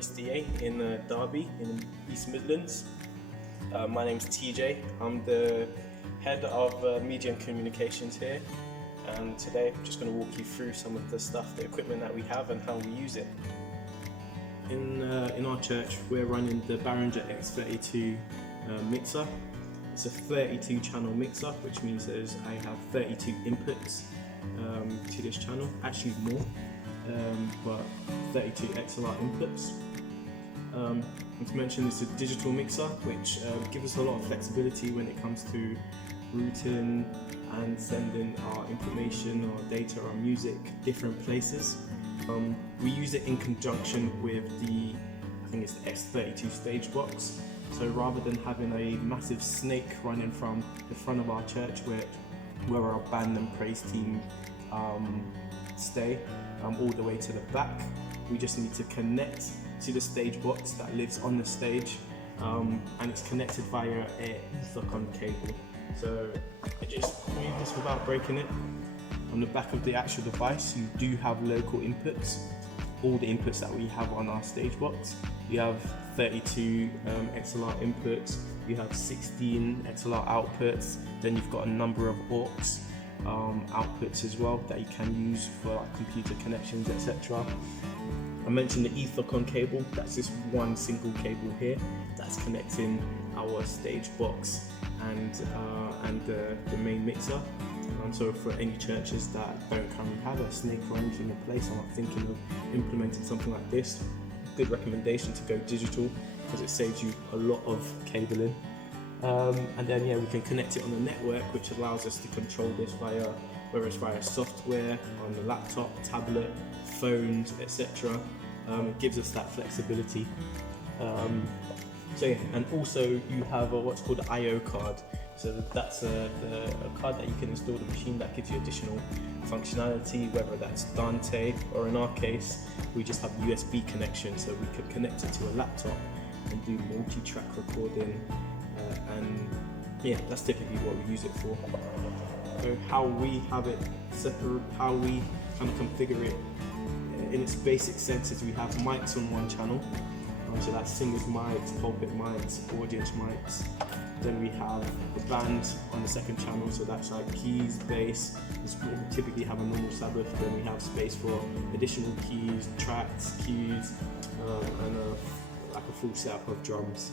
SDA in Derby in East Midlands. My name's TJ. I'm the head of media and communications here, and today I'm just going to walk you through some of the stuff, the equipment that we have and how we use it. In our church we're running the Behringer X32 mixer. It's a 32 channel mixer, which means I have 32 inputs to this channel, actually more, but 32 XLR inputs. And to mention, it's a digital mixer, which gives us a lot of flexibility when it comes to routing and sending our information, our data, our music different places. We use it in conjunction with I think it's the S32 stage box. So rather than having a massive snake running from the front of our church where our band and praise team stay all the way to the back, we just need to connect to the stage box that lives on the stage, and it's connected via an Ethercon cable. So I just move this without breaking it. On the back of the actual device, you do have local inputs, all the inputs that we have on our stage box. You have 32 XLR inputs, you have 16 XLR outputs, then you've got a number of aux outputs as well that you can use for like computer connections, etc. I mentioned the Ethercon cable. That's just one single cable here that's connecting our stage box and the main mixer. So for any churches that don't currently have a snake running in place and are thinking of implementing something like this, good recommendation to go digital because it saves you a lot of cabling. And then we can connect it on the network, which allows us to control this whether it's via software on the laptop, tablet, phones, etc. It gives us that flexibility. And also you have what's called an I/O card. So that's a card that you can install the machine that gives you additional functionality, whether that's Dante, or in our case, we just have USB connection, so we could connect it to a laptop and do multi-track recording, that's typically what we use it for. So how we have it separate, how we kind of configure it, in its basic sense is we have mics on one channel, so that's singers mics, pulpit mics, audience mics. Then we have the band on the second channel, so that's like keys, bass. We typically have a normal Sabbath. Then we have space for additional keys, tracks, cues, and like a full setup of drums.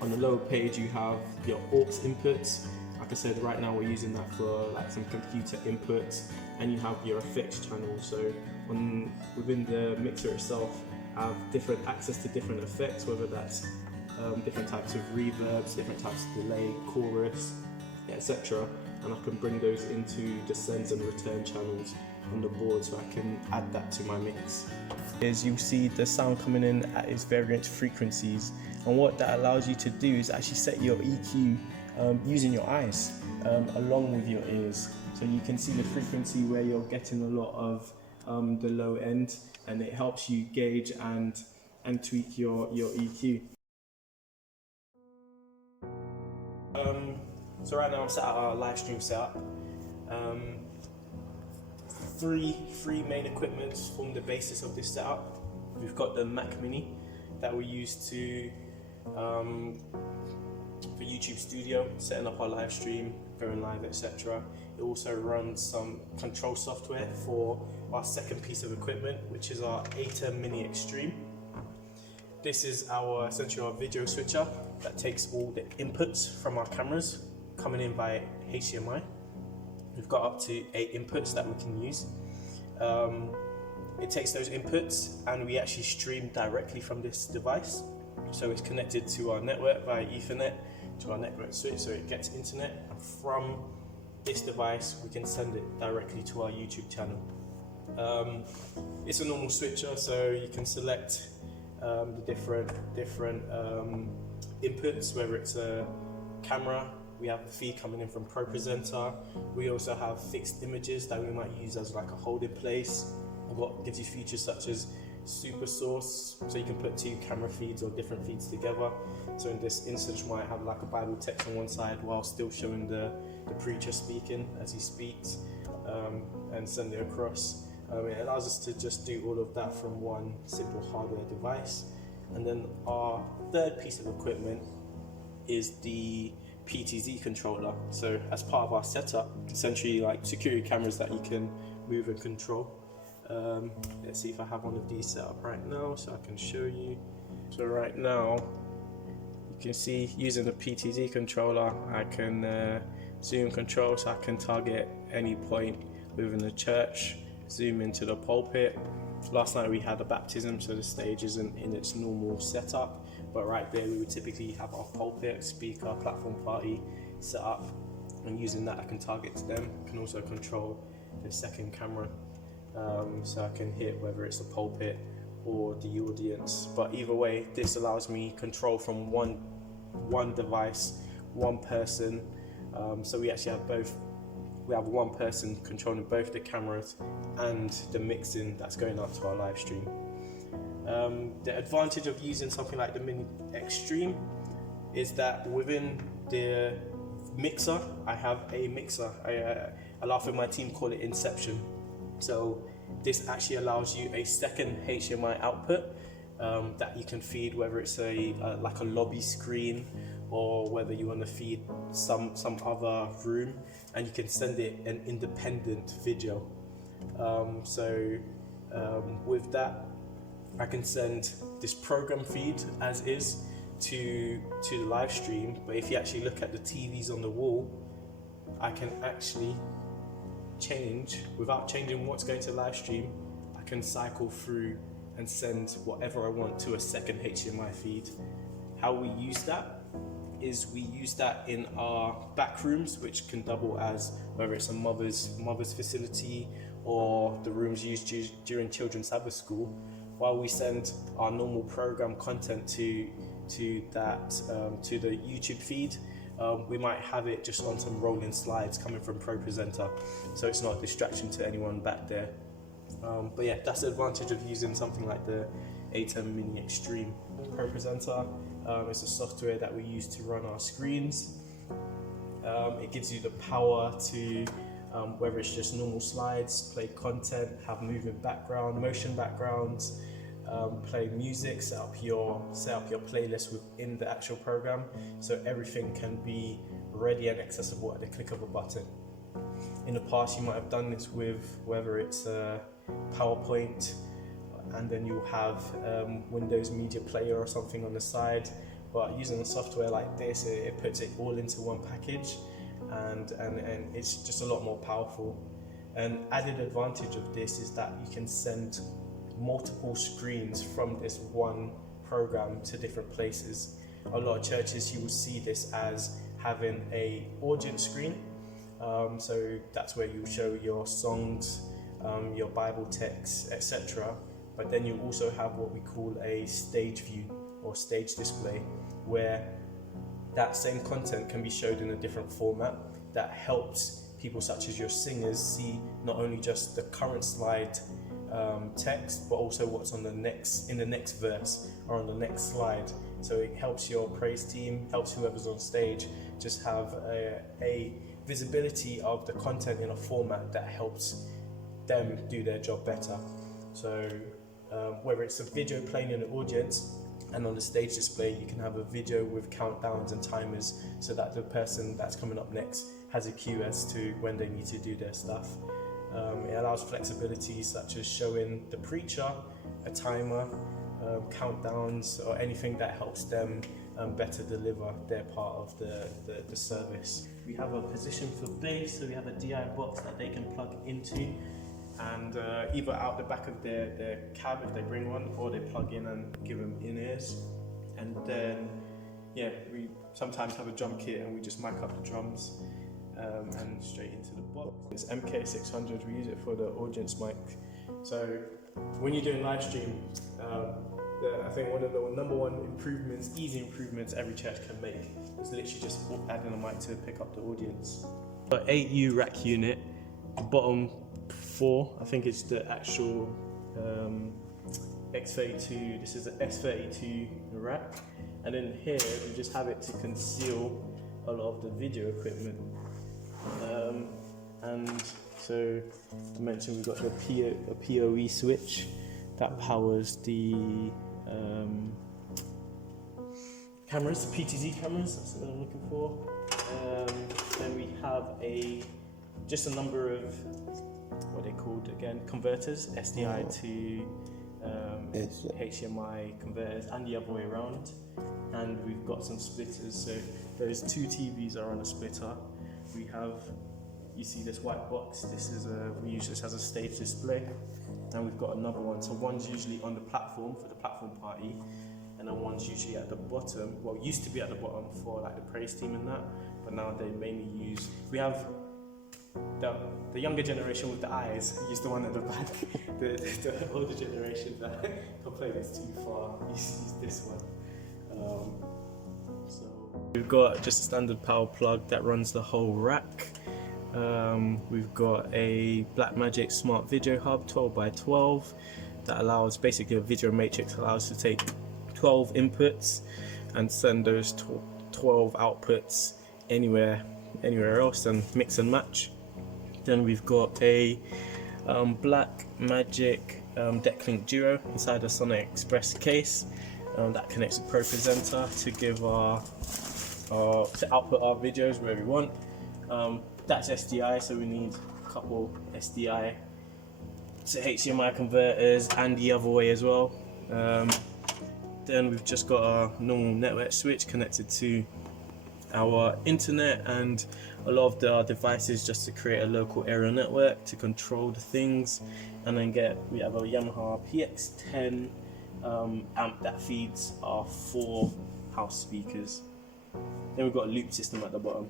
On the lower page you have your aux inputs. Like I said, right now we're using that for like some computer inputs, and you have your effects channel. So within the mixer itself, have different access to different effects, whether that's different types of reverbs, different types of delay, chorus, etc. And I can bring those into the sends and return channels on the board, so I can add that to my mix. As you see the sound coming in at its variant frequencies, and what that allows you to do is actually set your EQ using your eyes along with your ears. So you can see the frequency where you're getting a lot of the low end, and it helps you gauge and tweak your EQ. So right now I'm set at our live stream setup. Three main equipments form the basis of this setup. We've got the Mac Mini that we use for YouTube Studio, setting up our live stream, going live, etc. It also runs some control software for our second piece of equipment, which is our ATA Mini Extreme. This is essentially our video switcher that takes all the inputs from our cameras coming in by HDMI. We've got up to 8 inputs that we can use. It takes those inputs and we actually stream directly from this device. So it's connected to our network via Ethernet, to our network switch, so it gets internet. And from this device, we can send it directly to our YouTube channel. It's a normal switcher, so you can select the different inputs, whether it's a camera. We have a feed coming in from ProPresenter. We also have fixed images that we might use as like a holding place. What gives you features such as super source, so you can put 2 camera feeds or different feeds together. So in this instance, you might have like a Bible text on one side while still showing the preacher speaking as he speaks, and send it across. It allows us to just do all of that from one simple hardware device. And then our third piece of equipment is the PTZ controller. So as part of our setup, essentially like security cameras that you can move and control. Let's see if I have one of these set up right now so I can show you. So right now you can see, using the PTZ controller, I can zoom control, so I can target any point within the church, zoom into the pulpit. Last night we had a baptism, so the stage isn't in its normal setup, but right there we would typically have our pulpit, speaker, platform party set up, and using that I can target to them. I can also control the second camera, so I can hit whether it's the pulpit or the audience. But either way, this allows me control from one device, one person. So we actually have both. We have one person controlling both the cameras and the mixing that's going up to our live stream. The advantage of using something like the Mini Extreme is that within the mixer, I have a mixer. I laugh at my team, call it Inception. So this actually allows you a second HDMI output that you can feed, whether it's like a lobby screen, or whether you want to feed some other room, and you can send it an independent video. With that, I can send this program feed as is to the live stream, but if you actually look at the TVs on the wall, I can actually change, without changing what's going to live stream, I can cycle through and send whatever I want to a second HDMI feed. How we use that is we use that in our back rooms, which can double as whether it's a mother's facility or the rooms used during children's Sabbath school, while we send our normal program content to the YouTube feed. We might have it just on some rolling slides coming from Pro Presenter, so it's not a distraction to anyone back there. But yeah, that's the advantage of using something like the A10 Mini Extreme. Pro Presenter is a software that we use to run our screens. It gives you the power to, whether it's just normal slides, play content, have moving background, motion backgrounds, play music, set up your playlist within the actual program, so everything can be ready and accessible at the click of a button. In the past, you might have done this with whether it's PowerPoint, and then you'll have Windows Media Player or something on the side. But using a software like this, it puts it all into one package, and it's just a lot more powerful. An added advantage of this is that you can send multiple screens from this one program to different places. A lot of churches, you will see this as having an audience screen. So that's where you show your songs, your Bible texts, etc. But then you also have what we call a stage view or stage display, where that same content can be showed in a different format that helps people such as your singers see not only just the current slide text, but also what's on in the next verse or on the next slide. So it helps your praise team, helps whoever's on stage just have a visibility of the content in a format that helps them do their job better. So whether it's a video playing in the audience, and on the stage display you can have a video with countdowns and timers, so that the person that's coming up next has a cue as to when they need to do their stuff. It allows flexibility such as showing the preacher a timer, countdowns, or anything that helps them better deliver their part of the service. We have a position for bass, so we have a DI box that they can plug into, and either out the back of their cab if they bring one, or they plug in and give them in-ears. And then we sometimes have a drum kit and we just mic up the drums and straight into the box. It's MK600, we use it for the audience mic. So when you're doing live stream, I think one of the number one improvements, easy improvements every church can make is literally just adding a mic to pick up the audience. The 8U rack unit, the bottom 4, I think it's the actual X32, this is an S32 rack, and then here we just have it to conceal a lot of the video equipment. And So I mentioned we've got the PoE switch that powers the cameras, PTZ cameras, that's what I'm looking for. Then we have just a number of, what are they called again, converters, SDI to HDMI converters, and the other way around. And we've got some splitters, so those two TVs are on a splitter. We have, you see this white box, we use this as a stage display. And we've got another one, so one's usually on the platform for the platform party, and then one's usually at the bottom, well, used to be at the bottom for like the praise team and that, but now they mainly use, we have the younger generation with the eyes use the one at the back. The older generation that complain it's too far use this one. So we've got just a standard power plug that runs the whole rack. We've got a Blackmagic Smart Video Hub 12x12 that allows, basically a video matrix allows to take 12 inputs and send those 12 outputs anywhere else and mix and match. Then we've got a Blackmagic Decklink Duo inside a Sonic Express case that connects with ProPresenter to give to output our videos where we want. That's SDI, so we need a couple SDI to HDMI converters and the other way as well. Then we've just got our normal network switch connected to our internet and a lot of our devices just to create a local area network to control the things. And then we have a Yamaha PX10 amp that feeds our 4 house speakers. Then we've got a loop system at the bottom.